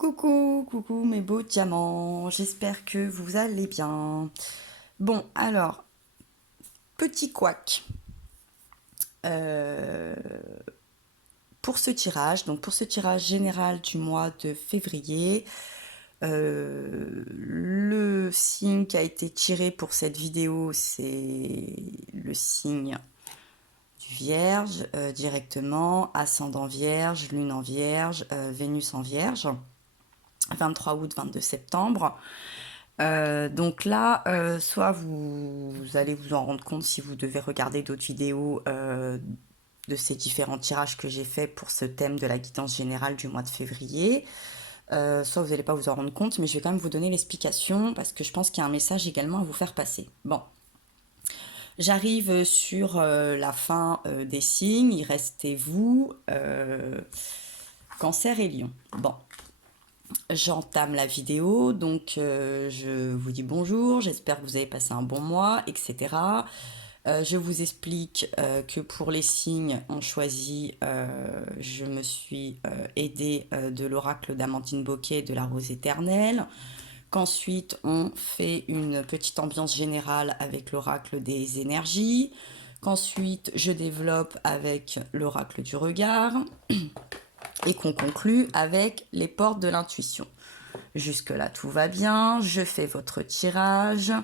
Coucou, coucou mes beaux diamants, j'espère que vous allez bien. Bon, alors, petit couac. Euh, pour ce tirage, donc pour ce tirage général du mois de février, le signe qui a été tiré pour cette vidéo, c'est le signe du Vierge directement, ascendant Vierge, Lune en Vierge, Vénus en Vierge, 23 août, 22 septembre. Donc là, soit vous allez vous en rendre compte si vous devez regarder d'autres vidéos de ces différents tirages que j'ai faits pour ce thème de la guidance générale du mois de février. Soit vous n'allez pas vous en rendre compte, mais je vais quand même vous donner l'explication parce que je pense qu'il y a un message également à vous faire passer. Bon, j'arrive sur la fin des signes, il restait vous, Cancer et Lion. Bon, j'entame la vidéo, donc je vous dis bonjour, j'espère que vous avez passé un bon mois, etc. Je vous explique que pour les signes, on choisit, je me suis aidée de l'oracle d'Amandine Boquet et de la Rose éternelle, qu'ensuite on fait une petite ambiance générale avec l'oracle des énergies, qu'ensuite je développe avec l'oracle du regard, et qu'on conclut avec les portes de l'intuition. Jusque-là, tout va bien. Je fais votre tirage.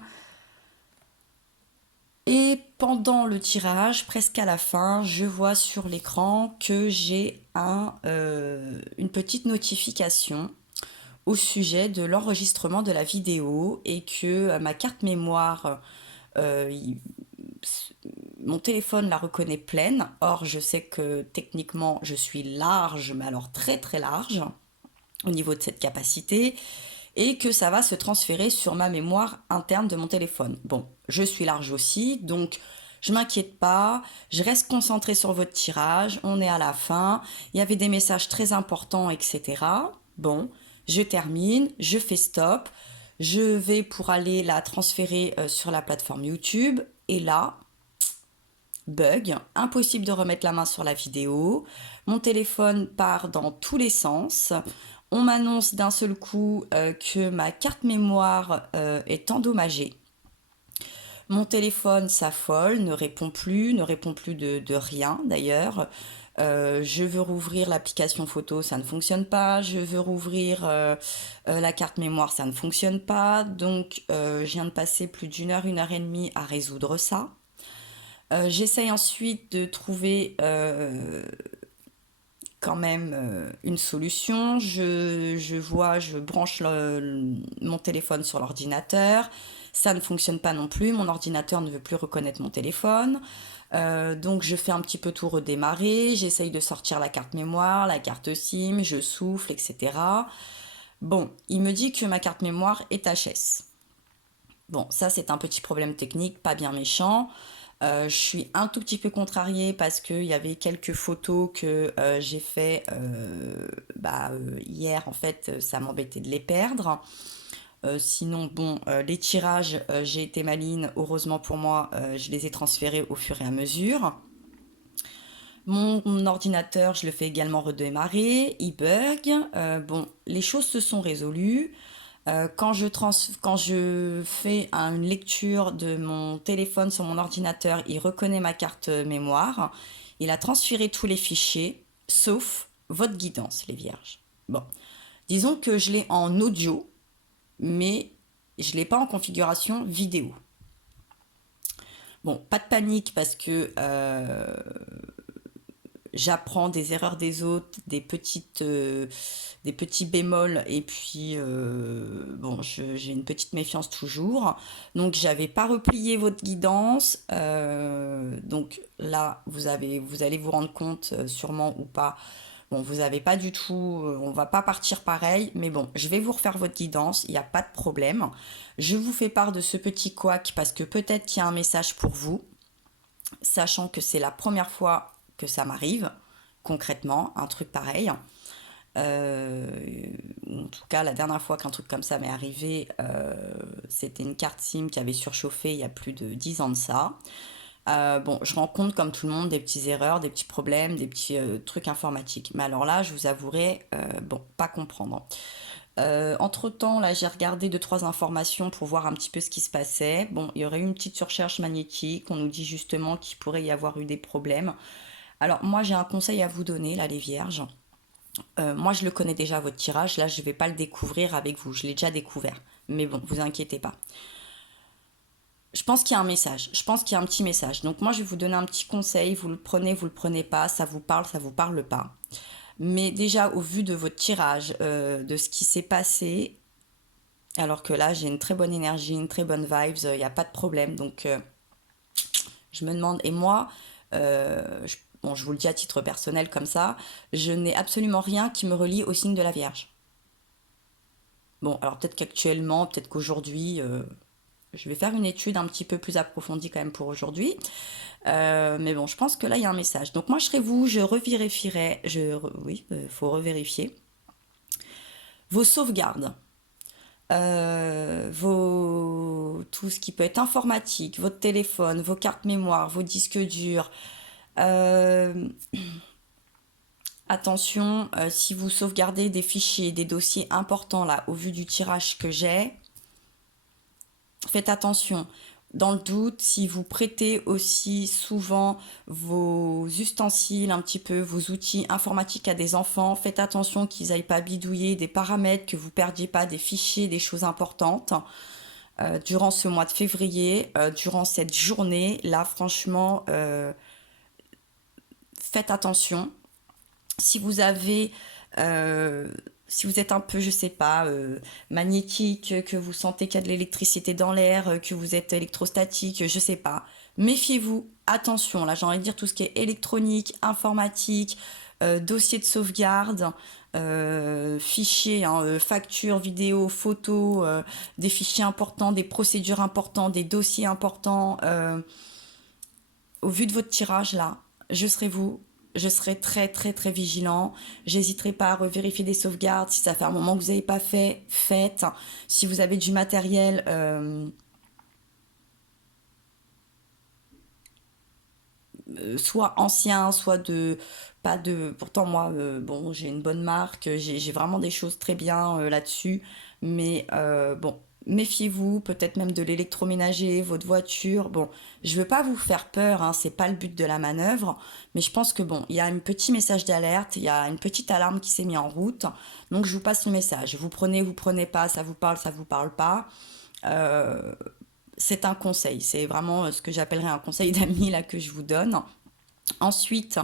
Et pendant le tirage, presque à la fin, je vois sur l'écran que j'ai une petite notification au sujet de l'enregistrement de la vidéo et que ma carte mémoire, euh, il- mon téléphone la reconnaît pleine. Or, je sais que techniquement, je suis large, mais alors très très large au niveau de cette capacité et que ça va se transférer sur ma mémoire interne de mon téléphone. Bon, je suis large aussi, donc je m'inquiète pas, je reste concentrée sur votre tirage, on est à la fin, il y avait des messages très importants, etc. Bon, je termine, je fais stop, je vais pour aller la transférer sur la plateforme YouTube, et là, bug, impossible de remettre la main sur la vidéo, mon téléphone part dans tous les sens, on m'annonce d'un seul coup que ma carte mémoire est endommagée. Mon téléphone s'affole, ne répond plus de rien d'ailleurs. Je veux rouvrir l'application photo, ça ne fonctionne pas. Je veux rouvrir la carte mémoire, ça ne fonctionne pas. Donc, je viens de passer plus une heure et demie à résoudre ça. J'essaye ensuite de trouver quand même une solution. Je branche mon téléphone sur l'ordinateur. Ça ne fonctionne pas non plus. Mon ordinateur ne veut plus reconnaître mon téléphone. Donc je fais un petit peu tout redémarrer. J'essaye de sortir la carte mémoire, la carte SIM, je souffle, etc. Bon, il me dit que ma carte mémoire est HS. Bon, ça c'est un petit problème technique, pas bien méchant. Je suis un tout petit peu contrariée parce qu'il y avait quelques photos que j'ai fait hier. En fait, ça m'embêtait de les perdre. Sinon, bon, les tirages, j'ai été maligne. Heureusement pour moi, je les ai transférés au fur et à mesure. Mon ordinateur, je le fais également redémarrer. Il bug. Bon, les choses se sont résolues. Quand je fais une lecture de mon téléphone sur mon ordinateur, il reconnaît ma carte mémoire. Il a transféré tous les fichiers, sauf votre guidance, les vierges. Bon, disons que je l'ai en audio, mais je ne l'ai pas en configuration vidéo. Bon, pas de panique parce que j'apprends des erreurs des autres, des petits bémols, et puis bon, j'ai une petite méfiance toujours. Donc j'avais pas replié votre guidance. Donc là, vous allez vous rendre compte sûrement ou pas. Bon, vous avez pas du tout, on va pas partir pareil, mais bon, je vais vous refaire votre guidance, il n'y a pas de problème. Je vous fais part de ce petit couac parce que peut-être qu'il y a un message pour vous, sachant que c'est la première fois que ça m'arrive, concrètement, un truc pareil. Euh, en tout cas, la dernière fois qu'un truc comme ça m'est arrivé, c'était une carte SIM qui avait surchauffé il y a plus de 10 ans de ça. Bon, je rencontre comme tout le monde des petites erreurs, des petits problèmes, des petits trucs informatiques. Mais alors là, je vous avouerai, bon, pas comprendre. Entre-temps, là, j'ai regardé deux, trois informations pour voir un petit peu ce qui se passait. Bon, il y aurait eu une petite surcharge magnétique. On nous dit justement qu'il pourrait y avoir eu des problèmes. Alors, moi, j'ai un conseil à vous donner, là, les vierges. Moi, je le connais déjà, votre tirage. Là, je ne vais pas le découvrir avec vous. Je l'ai déjà découvert. Mais bon, vous inquiétez pas. Je pense qu'il y a un message. Je pense qu'il y a un petit message. Donc, moi, je vais vous donner un petit conseil. Vous le prenez pas. Ça vous parle pas. Mais déjà, au vu de votre tirage, de ce qui s'est passé, alors que là, j'ai une très bonne énergie, une très bonne vibes, il n'y a pas de problème. Donc, je me demande, et moi, bon, je vous le dis à titre personnel comme ça, je n'ai absolument rien qui me relie au signe de la Vierge. Bon, alors peut-être qu'actuellement, peut-être qu'aujourd'hui, je vais faire une étude un petit peu plus approfondie quand même pour aujourd'hui. Mais bon, je pense que là, il y a un message. Donc moi, je serais vous, je revérifierai, oui, il faut revérifier. Vos sauvegardes, tout ce qui peut être informatique, votre téléphone, vos cartes mémoire, vos disques durs. Euh, Attention, si vous sauvegardez des fichiers, des dossiers importants là, au vu du tirage que j'ai, faites attention. Dans le doute, si vous prêtez aussi souvent vos ustensiles, un petit peu vos outils informatiques à des enfants, faites attention qu'ils n'aillent pas bidouiller des paramètres, que vous ne perdiez pas des fichiers, des choses importantes. Durant ce mois de février, durant cette journée, là franchement, faites attention. Si vous avez, euh, si vous êtes un peu, je sais pas, magnétique, que vous sentez qu'il y a de l'électricité dans l'air, que vous êtes électrostatique, je sais pas, méfiez-vous, attention, là j'ai envie de dire tout ce qui est électronique, informatique, dossier de sauvegarde, fichiers, hein, factures, vidéos, photos, des fichiers importants, des procédures importantes, des dossiers importants. Au vu de votre tirage là, je serai vous, je serai très très très vigilant. J'hésiterai pas à revérifier des sauvegardes. Si ça fait un moment que vous n'avez pas fait, faites. Si vous avez du matériel, soit ancien, soit de pas de. Pourtant moi, bon, j'ai une bonne marque, j'ai vraiment des choses très bien là-dessus. Mais bon, méfiez-vous, peut-être même de l'électroménager, votre voiture. Bon, je veux pas vous faire peur, hein, c'est pas le but de la manœuvre, mais je pense que bon, il y a un petit message d'alerte, il y a une petite alarme qui s'est mise en route. Donc je vous passe le message. Vous prenez pas, ça vous parle pas. Euh, c'est un conseil, c'est vraiment ce que j'appellerais un conseil d'amis là que je vous donne. Ensuite,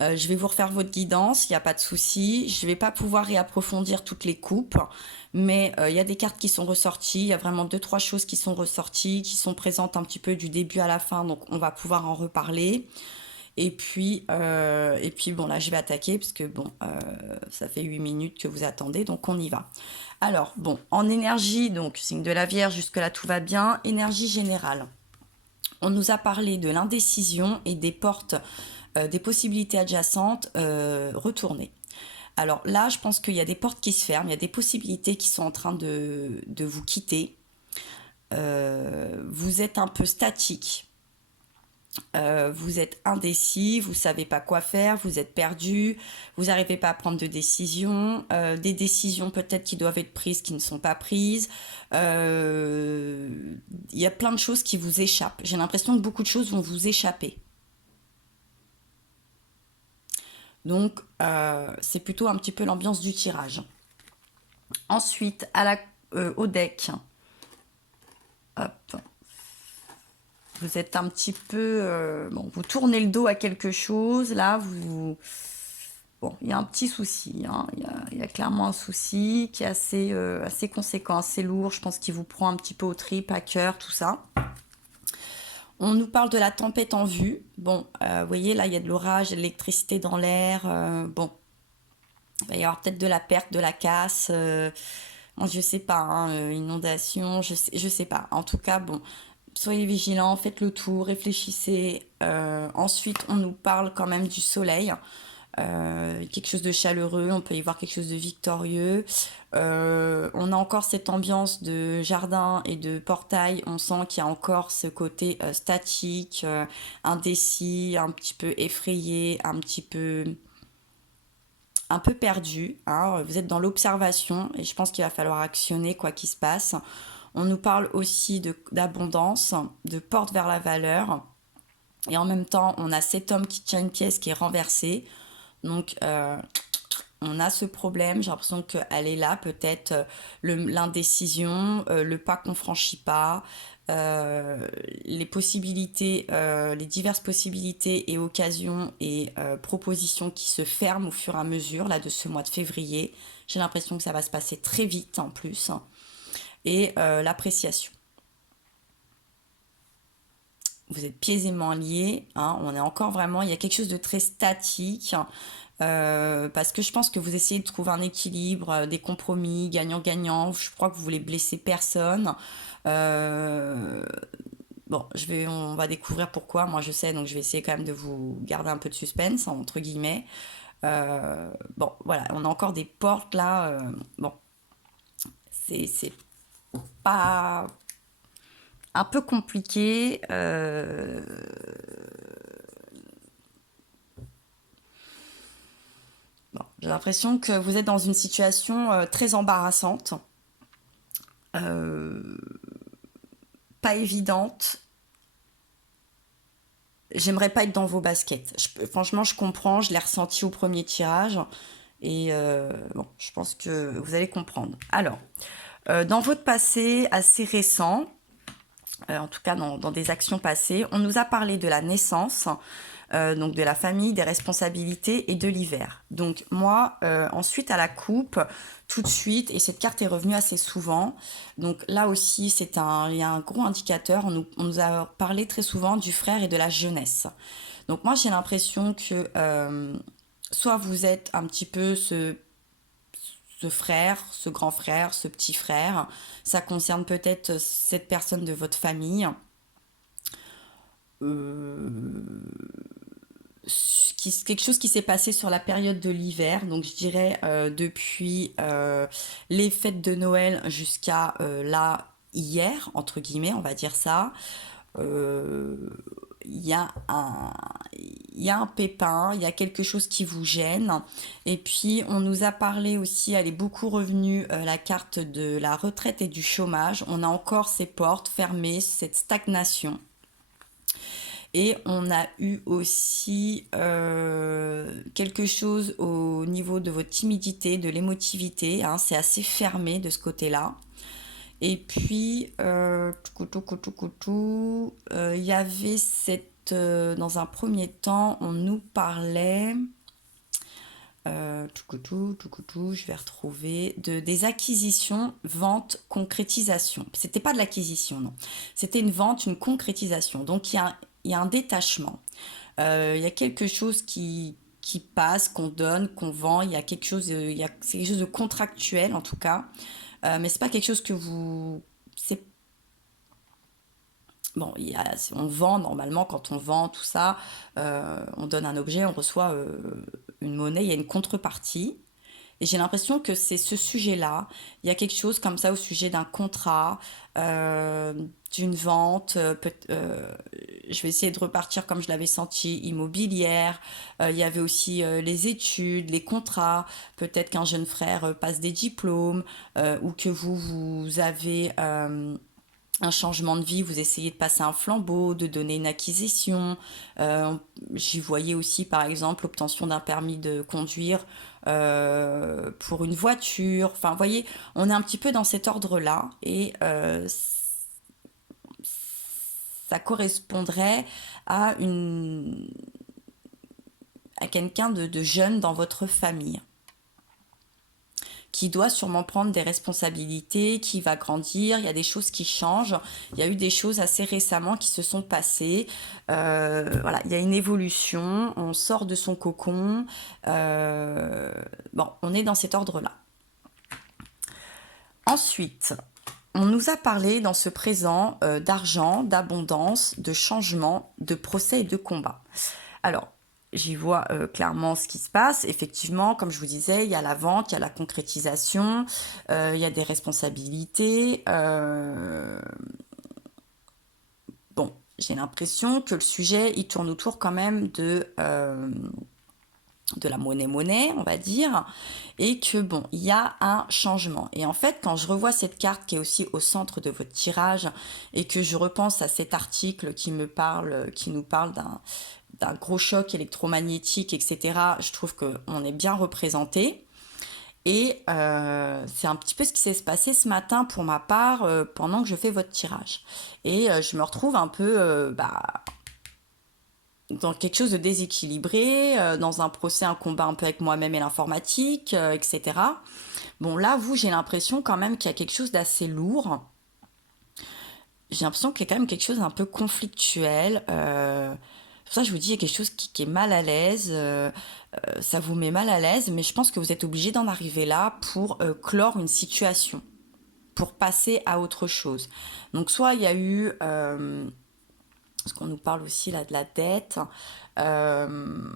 je vais vous refaire votre guidance, il n'y a pas de souci. Je ne vais pas pouvoir réapprofondir toutes les coupes, mais il y a des cartes qui sont ressorties. Il y a vraiment deux, trois choses qui sont ressorties, qui sont présentes un petit peu du début à la fin, donc on va pouvoir en reparler. Et puis bon, là, je vais attaquer, parce que bon, ça fait 8 minutes que vous attendez, donc on y va. Alors, bon, en énergie, donc signe de la Vierge, jusque-là tout va bien. Énergie générale. On nous a parlé de l'indécision et des portes, des possibilités adjacentes retournées. Alors là, je pense qu'il y a des portes qui se ferment, il y a des possibilités qui sont en train de vous quitter. Vous êtes un peu statique. Vous êtes indécis, vous savez pas quoi faire, vous êtes perdu, vous n'arrivez pas à prendre de décisions, des décisions peut-être qui doivent être prises qui ne sont pas prises. Il y a plein de choses qui vous échappent. J'ai l'impression que beaucoup de choses vont vous échapper. Donc c'est plutôt un petit peu l'ambiance du tirage. Ensuite, au deck, hop, vous êtes un petit peu, bon, vous tournez le dos à quelque chose. Là, bon, il y a un petit souci, hein. Il y a clairement un souci qui est assez conséquent, assez lourd. Je pense qu'il vous prend un petit peu au trip, à cœur, tout ça. On nous parle de la tempête en vue. Bon, vous voyez, là, il y a de l'orage, de l'électricité dans l'air. Bon, il va y avoir peut-être de la perte, de la casse. Bon, je sais pas, hein, inondation, je sais pas. En tout cas, bon, soyez vigilants, faites le tour, réfléchissez. Ensuite, on nous parle quand même du soleil. quelque chose de chaleureux, on peut y voir quelque chose de victorieux. On a encore cette ambiance de jardin et de portail, on sent qu'il y a encore ce côté statique, indécis, un petit peu effrayé, un peu perdu, hein. Vous êtes dans l'observation et je pense qu'il va falloir actionner quoi qu'il se passe. On nous parle aussi d'abondance, de porte vers la valeur. Et en même temps, on a cet homme qui tient une pièce qui est renversée. Donc, on a ce problème. J'ai l'impression qu'elle est là, peut-être l'indécision, le pas qu'on franchit pas, les possibilités, les diverses possibilités et occasions et propositions qui se ferment au fur et à mesure là de ce mois de février. J'ai l'impression que ça va se passer très vite en plus. Et l'appréciation. Vous êtes pieds et mains liés, hein, on est encore vraiment, il y a quelque chose de très statique, parce que je pense que vous essayez de trouver un équilibre, des compromis, gagnant-gagnant, je crois que vous voulez blesser personne. Euh, bon, on va découvrir pourquoi, moi je sais, donc je vais essayer quand même de vous garder un peu de suspense, entre guillemets. Bon, voilà, on a encore des portes là, bon, c'est pas un peu compliqué. Bon, j'ai l'impression que vous êtes dans une situation très embarrassante, euh, pas évidente. J'aimerais pas être dans vos baskets. Franchement, je comprends, je l'ai ressenti au premier tirage. Et bon, je pense que vous allez comprendre. Alors, dans votre passé assez récent, en tout cas dans des actions passées, on nous a parlé de la naissance, donc de la famille, des responsabilités et de l'hiver. Donc moi, ensuite à la coupe, tout de suite, et cette carte est revenue assez souvent, donc là aussi il y a un gros indicateur, on nous a parlé très souvent du frère et de la jeunesse. Donc moi j'ai l'impression que soit vous êtes un petit peu ce frère, ce grand frère, ce petit frère, ça concerne peut-être cette personne de votre famille. Quelque chose qui s'est passé sur la période de l'hiver, donc je dirais depuis les fêtes de Noël jusqu'à là, hier, entre guillemets, on va dire ça. Euh, Il y a il y a un pépin, il y a quelque chose qui vous gêne. Et puis, on nous a parlé aussi, elle est beaucoup revenue, la carte de la retraite et du chômage. On a encore ces portes fermées, cette stagnation. Et on a eu aussi quelque chose au niveau de votre timidité, de l'émotivité, hein, c'est assez fermé de ce côté-là. Et puis, il y avait dans un premier temps, on nous parlait, je vais retrouver, des acquisitions, ventes, concrétisation. C'était pas de l'acquisition, non. C'était une vente, une concrétisation. Donc, il y a un détachement. Il y a quelque chose qui passe, qu'on donne, qu'on vend. Il y a quelque chose, c'est quelque chose de contractuel en tout cas. Mais c'est pas quelque chose que vous. C'est bon, on vend normalement quand on vend tout ça, on donne un objet, on reçoit une monnaie, il y a une contrepartie. Et j'ai l'impression que c'est ce sujet-là. Il y a quelque chose comme ça au sujet d'un contrat, euh, d'une vente. Je vais essayer de repartir comme je l'avais senti, immobilière. Il y avait aussi les études, les contrats. Peut-être qu'un jeune frère passe des diplômes ou que vous avez un changement de vie, vous essayez de passer un flambeau, de donner une acquisition. J'y voyais aussi, par exemple, l'obtention d'un permis de conduire pour une voiture. Enfin, vous voyez, on est un petit peu dans cet ordre-là et ça correspondrait à à quelqu'un de jeune dans votre famille qui doit sûrement prendre des responsabilités, qui va grandir, il y a des choses qui changent, il y a eu des choses assez récemment qui se sont passées, voilà, il y a une évolution, on sort de son cocon, bon, on est dans cet ordre-là. Ensuite, on nous a parlé dans ce présent d'argent, d'abondance, de changement, de procès et de combat. Alors, j'y vois clairement ce qui se passe. Effectivement, comme je vous disais, il y a la vente, il y a la concrétisation, il y a des responsabilités. Bon, j'ai l'impression que le sujet, il tourne autour quand même de la monnaie, on va dire, et que bon, il y a un changement. Et en fait, quand je revois cette carte qui est aussi au centre de votre tirage et que je repense à cet article qui nous parle d'un gros choc électromagnétique, etc., je trouve qu'on est bien représenté. Et c'est un petit peu ce qui s'est passé ce matin pour ma part pendant que je fais votre tirage. Et je me retrouve un peu dans quelque chose de déséquilibré, dans un procès, un combat un peu avec moi-même et l'informatique, etc. Bon, là, j'ai l'impression quand même qu'il y a quelque chose d'assez lourd. J'ai l'impression qu'il y a quand même quelque chose d'un peu conflictuel. Pour ça, je vous dis, il y a quelque chose qui est mal à l'aise. Ça vous met mal à l'aise, mais je pense que vous êtes obligé d'en arriver là pour clore une situation, pour passer à autre chose. Donc, soit il y a eu, parce qu'on nous parle aussi là de la dette, euh,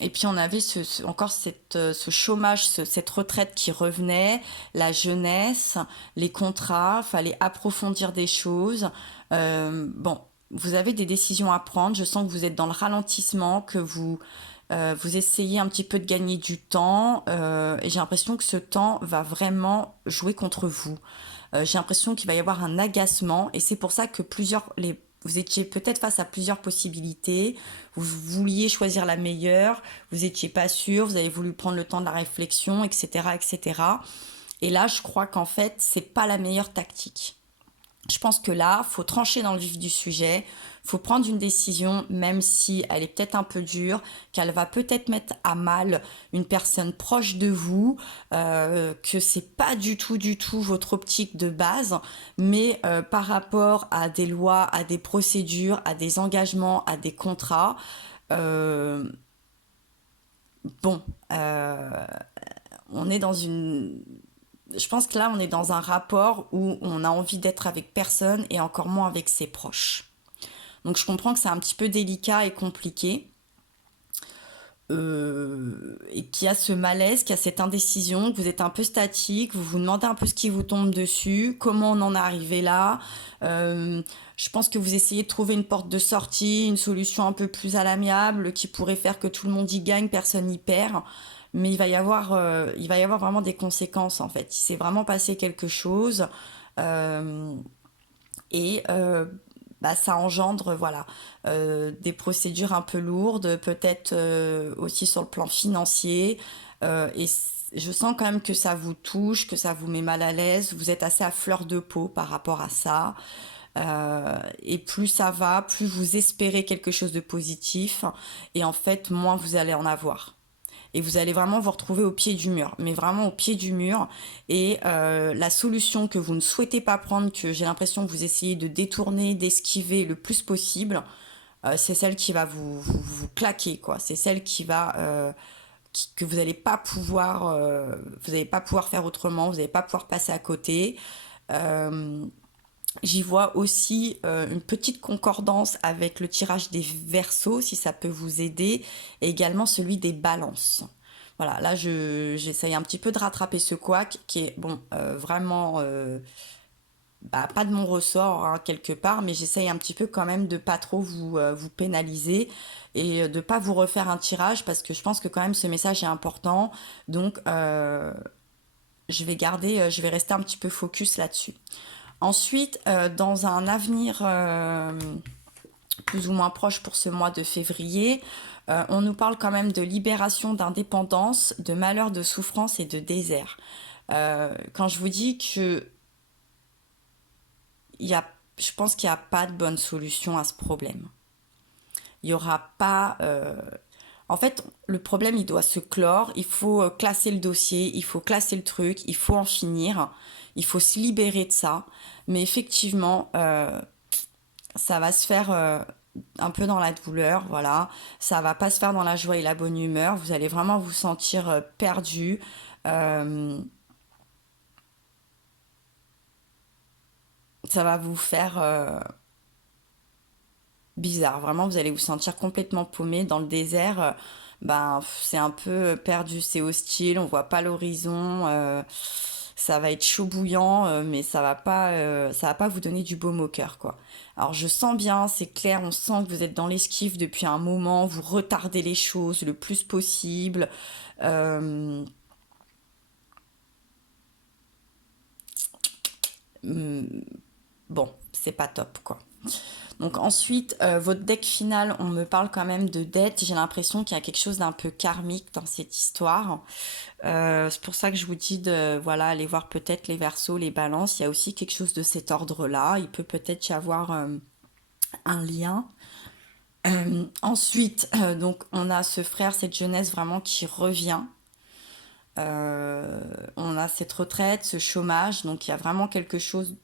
et puis on avait encore ce chômage, cette retraite qui revenait, la jeunesse, les contrats, fallait approfondir des choses. Bon, vous avez des décisions à prendre. Je sens que vous êtes dans le ralentissement, que vous essayez un petit peu de gagner du temps. Et j'ai l'impression que ce temps va vraiment jouer contre vous. J'ai l'impression qu'il va y avoir un agacement. Et c'est pour ça que vous étiez peut-être face à plusieurs possibilités, vous vouliez choisir la meilleure, vous n'étiez pas sûr, vous avez voulu prendre le temps de la réflexion, etc., etc. Et là, je crois qu'en fait, c'est pas la meilleure tactique. Je pense que là, faut trancher dans le vif du sujet, faut prendre une décision, même si elle est peut-être un peu dure, qu'elle va peut-être mettre à mal une personne proche de vous, que c'est pas du tout votre optique de base, mais par rapport à des lois, à des procédures, à des engagements, à des contrats, euh, bon, on est dans une je pense que là, on est dans un rapport où on a envie d'être avec personne et encore moins avec ses proches. Donc je comprends que c'est un petit peu délicat et compliqué. Et qu'il y a ce malaise, qu'il y a cette indécision, que vous êtes un peu statique, vous vous demandez un peu ce qui vous tombe dessus, comment on en est arrivé là. Je pense que vous essayez de trouver une porte de sortie, une solution un peu plus à l'amiable qui pourrait faire que tout le monde y gagne, personne n'y perd. Mais il va y avoir vraiment des conséquences en fait. Il s'est vraiment passé quelque chose. Euh, et ça engendre voilà des procédures un peu lourdes, peut-être aussi sur le plan financier. Et je sens quand même que ça vous touche, que ça vous met mal à l'aise. Vous êtes assez à fleur de peau par rapport à ça. Et plus ça va, plus vous espérez quelque chose de positif. Et en fait, moins vous allez en avoir et vous allez vraiment vous retrouver au pied du mur, mais vraiment au pied du mur. Et la solution que vous ne souhaitez pas prendre, que j'ai l'impression que vous essayez de détourner, d'esquiver le plus possible, c'est celle qui va vous claquer, quoi. C'est celle que vous n'allez pas pouvoir faire autrement, vous n'allez pas pouvoir passer à côté. Euh, J'y vois aussi une petite concordance avec le tirage des versos, si ça peut vous aider, et également celui des balances. Voilà, là j'essaye un petit peu de rattraper ce couac qui est bon vraiment pas de mon ressort hein, quelque part, mais j'essaye un petit peu quand même de pas trop vous pénaliser et de pas vous refaire un tirage parce que je pense que quand même ce message est important. Donc je vais rester un petit peu focus là-dessus. Ensuite, dans un avenir plus ou moins proche pour ce mois de février, on nous parle quand même de libération, d'indépendance, de malheur, de souffrance et de désert. Quand je vous dis que il y a, je pense qu'il n'y a pas de bonne solution à ce problème. Il n'y aura pas... En fait, le problème, il doit se clore. Il faut classer le dossier, il faut classer le truc, il faut en finir, il faut se libérer de ça. Mais effectivement, ça va se faire un peu dans la douleur, voilà. Ça va pas se faire dans la joie et la bonne humeur. Vous allez vraiment vous sentir perdu. Euh, Ça va vous faire bizarre. Vraiment, vous allez vous sentir complètement paumé dans le désert. Ben, c'est un peu perdu, c'est hostile, on voit pas l'horizon. Ça va être chaud bouillant, mais ça va pas vous donner du baume au cœur, quoi. Alors je sens bien, c'est clair, on sent que vous êtes dans l'esquive depuis un moment, vous retardez les choses le plus possible. Euh, hum, bon, c'est pas top, quoi. Donc ensuite, votre deck final, on me parle quand même de dette. J'ai l'impression qu'il y a quelque chose d'un peu karmique dans cette histoire. C'est pour ça que je vous dis de voilà aller voir peut-être les versos, les balances. Il y a aussi quelque chose de cet ordre-là. Il peut peut-être y avoir un lien. Ensuite, donc on a ce frère, cette jeunesse vraiment qui revient. On a cette retraite, ce chômage. Donc il y a vraiment quelque chose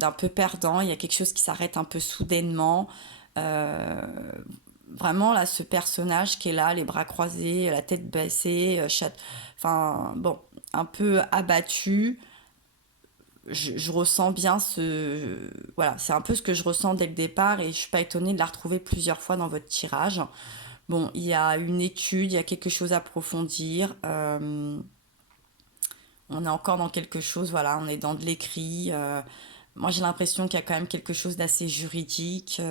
d'un peu perdant. Il y a quelque chose qui s'arrête un peu soudainement. Euh, Vraiment là ce personnage qui est là les bras croisés la tête baissée enfin bon un peu abattu. Je ressens bien ce voilà c'est un peu ce que je ressens dès le départ et je suis pas étonnée de la retrouver plusieurs fois dans votre tirage. Bon il y a une étude il y a quelque chose à approfondir. On est encore dans quelque chose voilà on est dans de l'écrit. Moi j'ai l'impression qu'il y a quand même quelque chose d'assez juridique,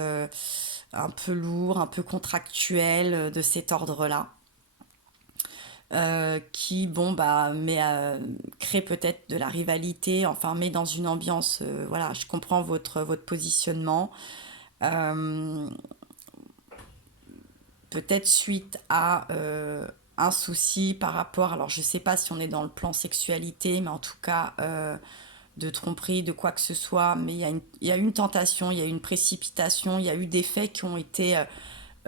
un peu lourd, un peu contractuel de cet ordre-là. Qui bon bah crée peut-être de la rivalité, enfin met dans une ambiance, voilà, je comprends votre positionnement. Euh, Peut-être suite à un souci par rapport, alors je sais pas si on est dans le plan sexualité, mais en tout cas de tromperie, de quoi que ce soit, mais il y a une tentation, il y a une précipitation, il y a eu des faits qui ont été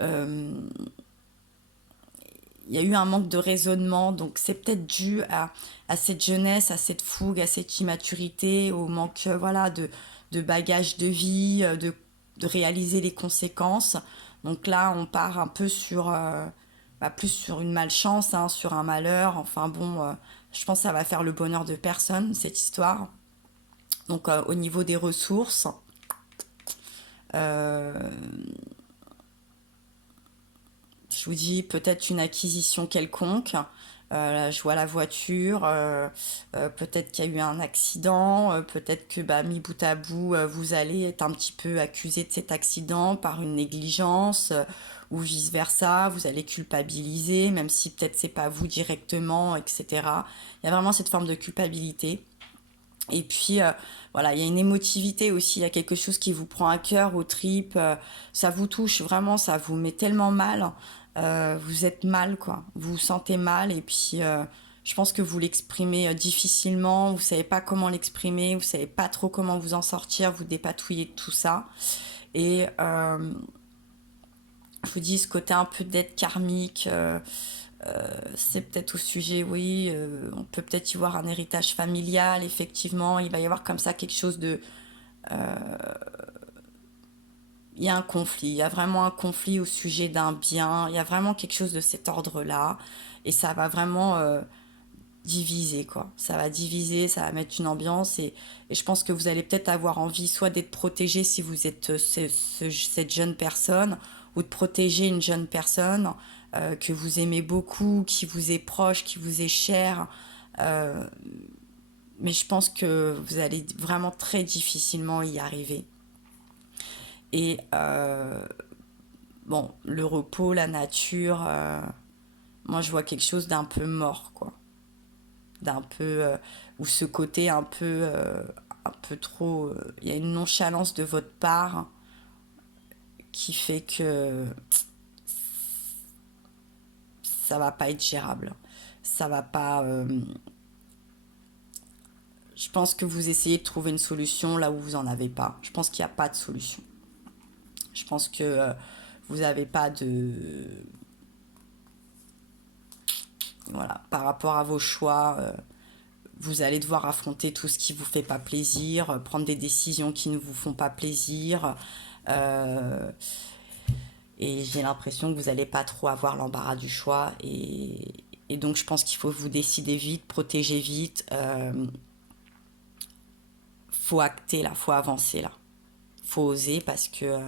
euh, il y a eu un manque de raisonnement, donc c'est peut-être dû à cette jeunesse, à cette fougue, à cette immaturité, au manque voilà, de bagage de vie, de réaliser les conséquences. Donc là, on part un peu sur, plus sur une malchance, hein, sur un malheur. Enfin bon, je pense que ça va faire le bonheur de personne, cette histoire. Donc au niveau des ressources, euh, je vous dis peut-être une acquisition quelconque. Là, je vois la voiture, peut-être qu'il y a eu un accident, peut-être que bah, mis bout à bout, vous allez être un petit peu accusé de cet accident par une négligence ou vice-versa, vous allez culpabiliser, même si peut-être c'est pas vous directement, etc. Il y a vraiment cette forme de culpabilité. Et puis, voilà, il y a une émotivité aussi, il y a quelque chose qui vous prend à cœur, aux tripes, ça vous touche vraiment, ça vous met tellement mal, vous êtes mal, quoi. Vous vous sentez mal, et puis je pense que vous l'exprimez difficilement, vous savez pas comment l'exprimer, vous savez pas trop comment vous en sortir, vous dépatouillez de tout ça. Et je vous dis, ce côté un peu dette karmique, c'est peut-être au sujet, oui, on peut peut-être y voir un héritage familial, effectivement, il va y avoir comme ça quelque chose de... Il y a un conflit, il y a vraiment un conflit au sujet d'un bien, il y a vraiment quelque chose de cet ordre-là, et ça va vraiment diviser, quoi. Ça va diviser, ça va mettre une ambiance, et je pense que vous allez peut-être avoir envie soit d'être protégé si vous êtes cette jeune personne, ou de protéger une jeune personne que vous aimez beaucoup, qui vous est proche, qui vous est chère, euh, mais je pense que vous allez vraiment très difficilement y arriver. Et bon, le repos, la nature, moi je vois quelque chose d'un peu mort, quoi. D'un peu, ou ce côté un peu trop. Il y a une nonchalance de votre part qui fait que ça va pas être gérable. Ça va pas. Je pense que vous essayez de trouver une solution là où vous en avez pas. Je pense qu'il n'y a pas de solution. Je pense que vous n'avez pas de. Voilà, par rapport à vos choix, vous allez devoir affronter tout ce qui vous fait pas plaisir, prendre des décisions qui ne vous font pas plaisir. euh, et j'ai l'impression que vous n'allez pas trop avoir l'embarras du choix. Et donc je pense qu'il faut vous décider vite, protéger vite. Faut acter là, faut avancer là. faut oser parce que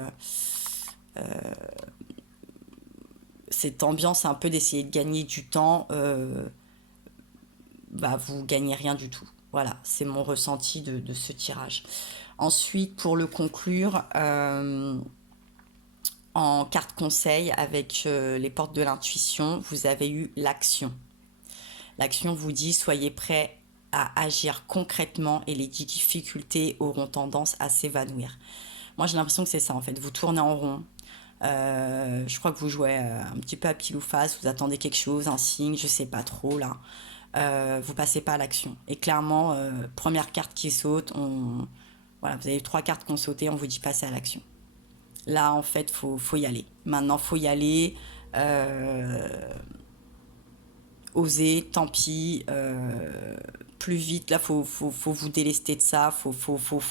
cette ambiance un peu d'essayer de gagner du temps, bah, vous gagnez rien du tout. Voilà, c'est mon ressenti de ce tirage. Ensuite, pour le conclure, en carte conseil avec les portes de l'intuition, vous avez eu l'action. L'action vous dit soyez prêt à agir concrètement et les difficultés auront tendance à s'évanouir. Moi, j'ai l'impression que c'est ça en fait. Vous tournez en rond. Je crois que vous jouez un petit peu à pile ou face. Vous attendez quelque chose, un signe, je sais pas trop là. Vous passez pas à l'action. Et clairement, première carte qui saute, voilà, vous avez 3 cartes qui ont sauté, on vous dit passer à l'action. Là, en fait, faut y aller. Maintenant, faut y aller. Euh, Oser, tant pis. Plus vite, là, faut vous délester de ça. Faut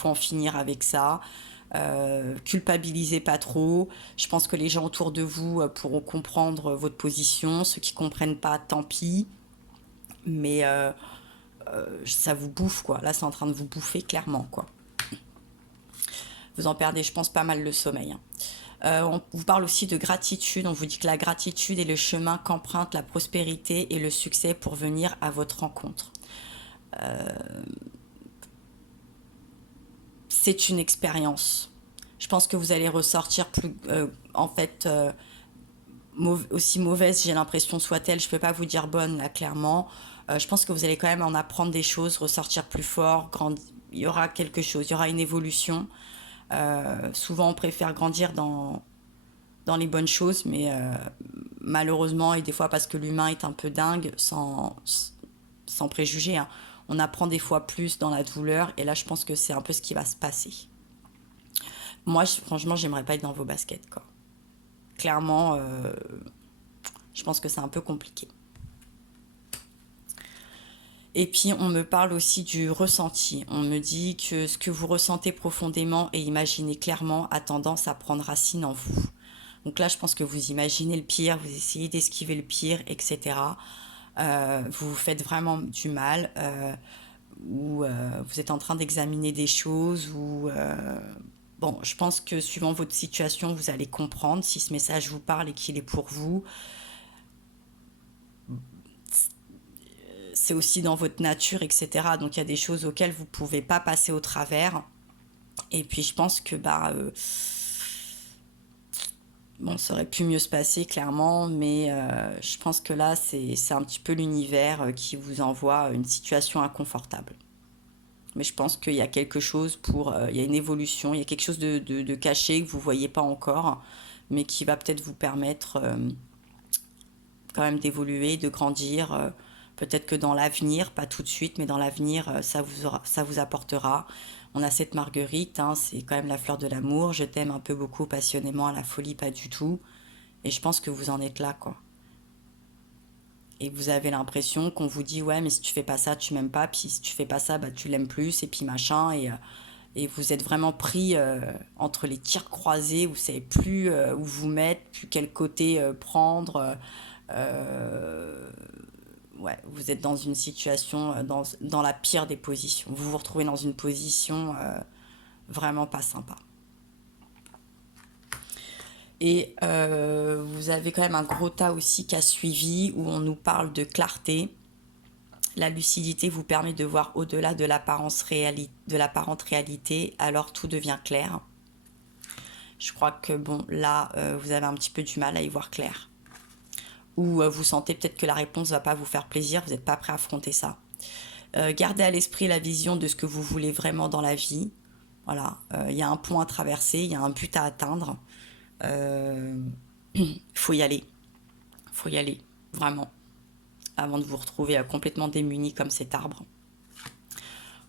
en finir avec ça. Culpabilisez pas trop. Je pense que les gens autour de vous pourront comprendre votre position. Ceux qui comprennent pas, tant pis. Mais ça vous bouffe, quoi. Là, c'est en train de vous bouffer, clairement, quoi. Vous en perdez, je pense, pas mal le sommeil, hein. On vous parle aussi de gratitude. On vous dit que la gratitude est le chemin qu'emprunte la prospérité et le succès pour venir à votre rencontre. C'est une expérience. Je pense que vous allez ressortir plus, en fait, aussi mauvaise, j'ai l'impression, soit-elle. Je peux pas vous dire bonne, là, clairement. Je pense que vous allez quand même en apprendre des choses, ressortir plus fort. Il y aura quelque chose, il y aura une évolution. Souvent, on préfère grandir dans les bonnes choses, mais malheureusement, et des fois parce que l'humain est un peu dingue, sans préjugés, hein, on apprend des fois plus dans la douleur, et là, je pense que c'est un peu ce qui va se passer. Moi, franchement, j'aimerais pas être dans vos baskets, quoi. Clairement, je pense que c'est un peu compliqué. Et puis, on me parle aussi du ressenti. On me dit que ce que vous ressentez profondément et imaginez clairement a tendance à prendre racine en vous. Donc là, je pense que vous imaginez le pire, vous essayez d'esquiver le pire, etc. Vous vous faites vraiment du mal, ou vous êtes en train d'examiner des choses, ou bon, je pense que suivant votre situation, vous allez comprendre si ce message vous parle et qu'il est pour vous. C'est aussi dans votre nature, etc. Donc il y a des choses auxquelles vous ne pouvez pas passer au travers. Et puis je pense que bon, ça aurait pu mieux se passer clairement, mais je pense que là c'est un petit peu l'univers qui vous envoie une situation inconfortable. Mais je pense qu'il y a quelque chose il y a une évolution, il y a quelque chose de caché que vous ne voyez pas encore, mais qui va peut-être vous permettre quand même d'évoluer, de grandir. Peut-être que dans l'avenir, pas tout de suite, mais dans l'avenir, ça vous apportera. On a cette marguerite, hein, c'est quand même la fleur de l'amour. Je t'aime un peu beaucoup, passionnément, à la folie, pas du tout. Et je pense que vous en êtes là, quoi. Et vous avez l'impression qu'on vous dit, ouais, mais si tu fais pas ça, tu m'aimes pas. Puis si tu fais pas ça, bah, tu l'aimes plus. Et puis machin. Et vous êtes vraiment pris entre les tirs croisés. Vous savez plus où vous mettre, plus quel côté prendre. Euh, ouais, vous êtes dans une situation, dans la pire des positions. Vous vous retrouvez dans une position vraiment pas sympa. Et vous avez quand même un gros tas aussi qui a suivi où on nous parle de clarté. La lucidité vous permet de voir au-delà de l'apparente réalité, alors tout devient clair. Je crois que bon, là, vous avez un petit peu du mal à y voir clair. Ou vous sentez peut-être que la réponse ne va pas vous faire plaisir, vous n'êtes pas prêt à affronter ça. Gardez à l'esprit la vision de ce que vous voulez vraiment dans la vie. Voilà, il y a un pont à traverser, il y a un but à atteindre. Faut y aller, faut y aller, vraiment, avant de vous retrouver complètement démuni comme cet arbre.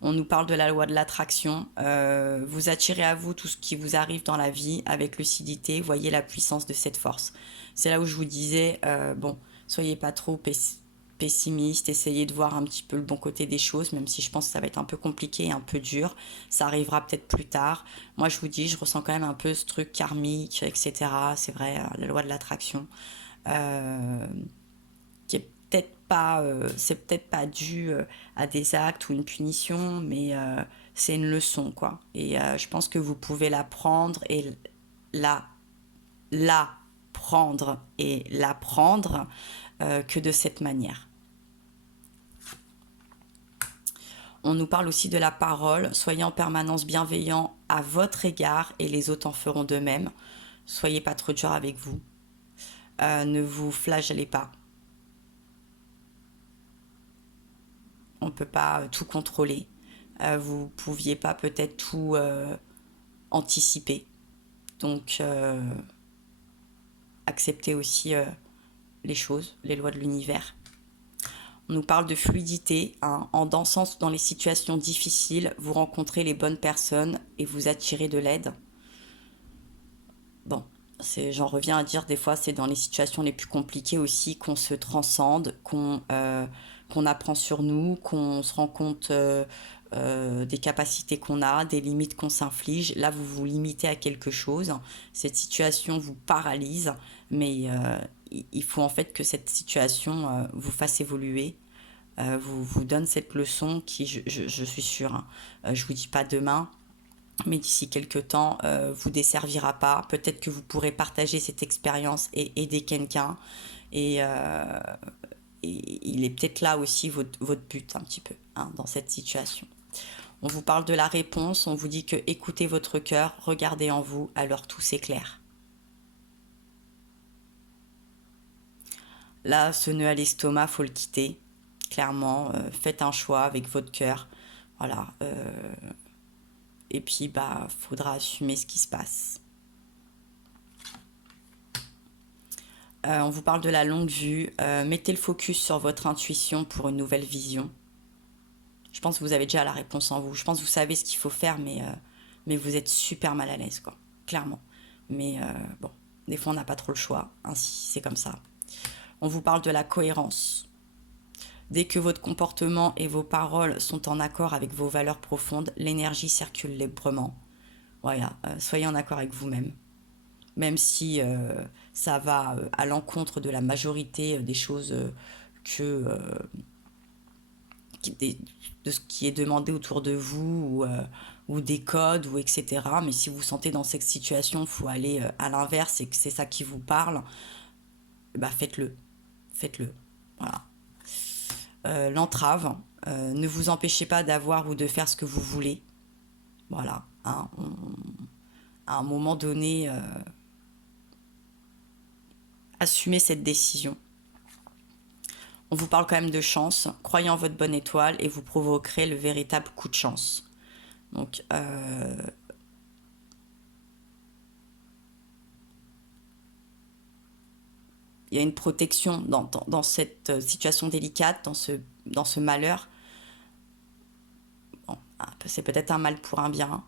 On nous parle de la loi de l'attraction. Vous attirez à vous tout ce qui vous arrive dans la vie avec lucidité. Voyez la puissance de cette force. C'est là où je vous disais, bon, soyez pas trop pessimiste, essayez de voir un petit peu le bon côté des choses, même si je pense que ça va être un peu compliqué et un peu dur. Ça arrivera peut-être plus tard. Moi, je vous dis, je ressens quand même un peu ce truc karmique, etc. C'est vrai, la loi de l'attraction. Euh, qui est peut-être pas, c'est peut-être pas dû à des actes ou une punition, mais c'est une leçon, quoi. Et je pense que vous pouvez la prendre et la, la prendre et l'apprendre que de cette manière. On nous parle aussi de la parole. Soyez en permanence bienveillant à votre égard et les autres en feront de même. Soyez pas trop dur avec vous. Ne vous flagellez pas. On ne peut pas tout contrôler. Vous ne pouviez pas peut-être tout anticiper. Donc, acceptez aussi les choses, les lois de l'univers. On nous parle de fluidité, hein. En dansant dans les situations difficiles, vous rencontrez les bonnes personnes et vous attirez de l'aide. Bon, j'en reviens à dire, des fois, c'est dans les situations les plus compliquées aussi qu'on se transcende, qu'on apprend sur nous, qu'on se rend compte des capacités qu'on a, des limites qu'on s'inflige. Là, vous vous limitez à quelque chose. Cette situation vous paralyse, mais il faut en fait que cette situation vous fasse évoluer, vous donne cette leçon qui, je suis sûre, hein, je vous dis pas demain, mais d'ici quelques temps, vous desservira pas. Peut-être que vous pourrez partager cette expérience et aider quelqu'un. Et, il est peut-être là aussi votre but un petit peu, hein, dans cette situation. On vous parle de la réponse, on vous dit que écoutez votre cœur, regardez en vous, alors tout s'éclaire. Là, ce nœud à l'estomac, faut le quitter. Clairement, faites un choix avec votre cœur. Voilà. Et puis, faudra assumer ce qui se passe. On vous parle de la longue vue. Mettez le focus sur votre intuition pour une nouvelle vision. Je pense que vous avez déjà la réponse en vous. Je pense que vous savez ce qu'il faut faire, mais vous êtes super mal à l'aise, quoi. Clairement. Mais bon, des fois, on n'a pas trop le choix. Ainsi, c'est comme ça. On vous parle de la cohérence. Dès que votre comportement et vos paroles sont en accord avec vos valeurs profondes, l'énergie circule librement. Voilà, soyez en accord avec vous-même. Même si ça va à l'encontre de la majorité des choses de ce qui est demandé autour de vous, ou des codes, ou etc. Mais si vous vous sentez dans cette situation, il faut aller à l'inverse et que c'est ça qui vous parle, faites-le. Faites-le. Voilà. L'entrave, ne vous empêchez pas d'avoir ou de faire ce que vous voulez. Voilà. Hein, à un moment donné, assumez cette décision. On vous parle quand même de chance. Croyez en votre bonne étoile et vous provoquerez le véritable coup de chance. Donc, il y a une protection dans cette situation délicate, dans ce malheur. Bon, c'est peut-être un mal pour un bien.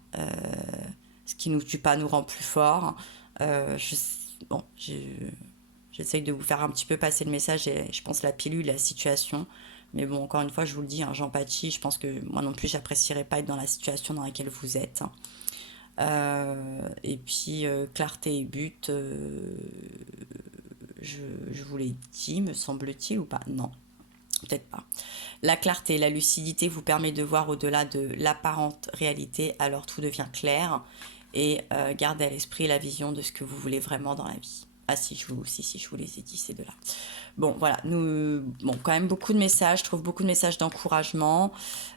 Ce qui ne nous tue pas nous rend plus forts. J'essaye de vous faire un petit peu passer le message, et je pense la pilule, la situation. Mais bon, encore une fois, je vous le dis, hein, j'empathie. Je pense que moi non plus, j'apprécierais pas être dans la situation dans laquelle vous êtes. Et puis, clarté et but, je vous l'ai dit, me semble-t-il, ou pas? Non, peut-être pas. La clarté, la lucidité vous permet de voir au-delà de l'apparente réalité, alors tout devient clair. Et gardez à l'esprit la vision de ce que vous voulez vraiment dans la vie. Ah si, je vous les ai dit, ces deux-là. Bon, voilà, quand même beaucoup de messages, je trouve beaucoup de messages d'encouragement.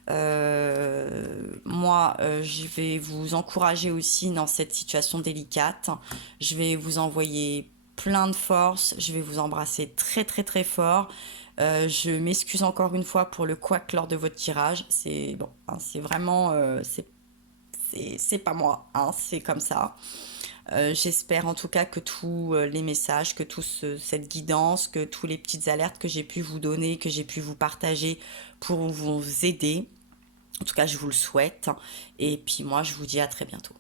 Moi, je vais vous encourager aussi dans cette situation délicate. Je vais vous envoyer plein de force, je vais vous embrasser très très très fort. Je m'excuse encore une fois pour le couac lors de votre tirage. C'est bon, hein, c'est vraiment, c'est pas moi, hein, c'est comme ça. J'espère en tout cas que tous les messages, que toute cette guidance, que tous les petites alertes que j'ai pu vous donner, que j'ai pu vous partager pour vous aider. En tout cas, je vous le souhaite. Et puis moi, je vous dis à très bientôt.